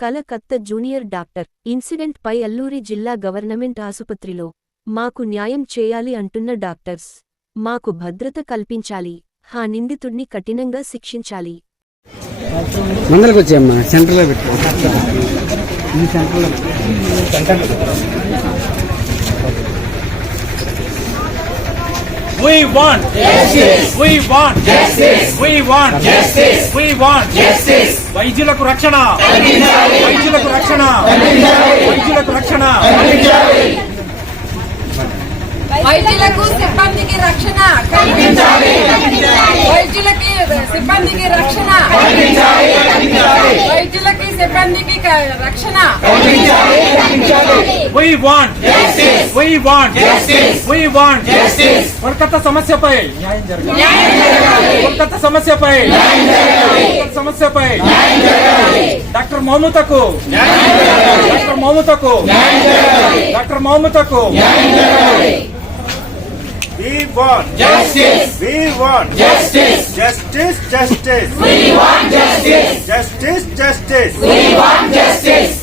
Calcutta junior doctor incident పై అల్లూరి జిల్లా government ఆసుపత్రిలో మాకు న్యాయం చేయాలి అంటున్న డాక్టర్స్ మాకు భద్రత కల్పించాలి, హా నిందితుడిని కఠినంగా శిక్షించాలి. మందలకు వచ్చాయమ్మా, సెంటర్లో పెట్టు. ఈ సెంటర్లో We want justice. We want justice. We want justice. We want justice. వైద్యులకు రక్షణ కల్పించాలి. వైద్యులకు రక్షణ కల్పించాలి. వైద్యులకు రక్షణ కల్పించాలి. వైద్యులకు సిబ్బందికి రక్షణ కల్పించాలి. వైద్యులకి సిబ్బందికి రక్షణ కల్పించాలి. వైద్యులకి సిబ్బందికి రక్షణ కల్పించాలి. We want justice. We want justice. We want justice. Kolkata సమస్యపై న్యాయం జరగాలి. కోల్కతా సమస్యపై న్యాయం జరగాలి. కోల్కతా సమస్యపై న్యాయం జరగాలి. డాక్టర్ మహమూదకు న్యాయం జరగాలి. డాక్టర్ మహమూదకు న్యాయం జరగాలి. డాక్టర్ మహమూదకు న్యాయం జరగాలి. We want justice. We want justice. Justice, justice. We want justice. Justice, justice. We want justice.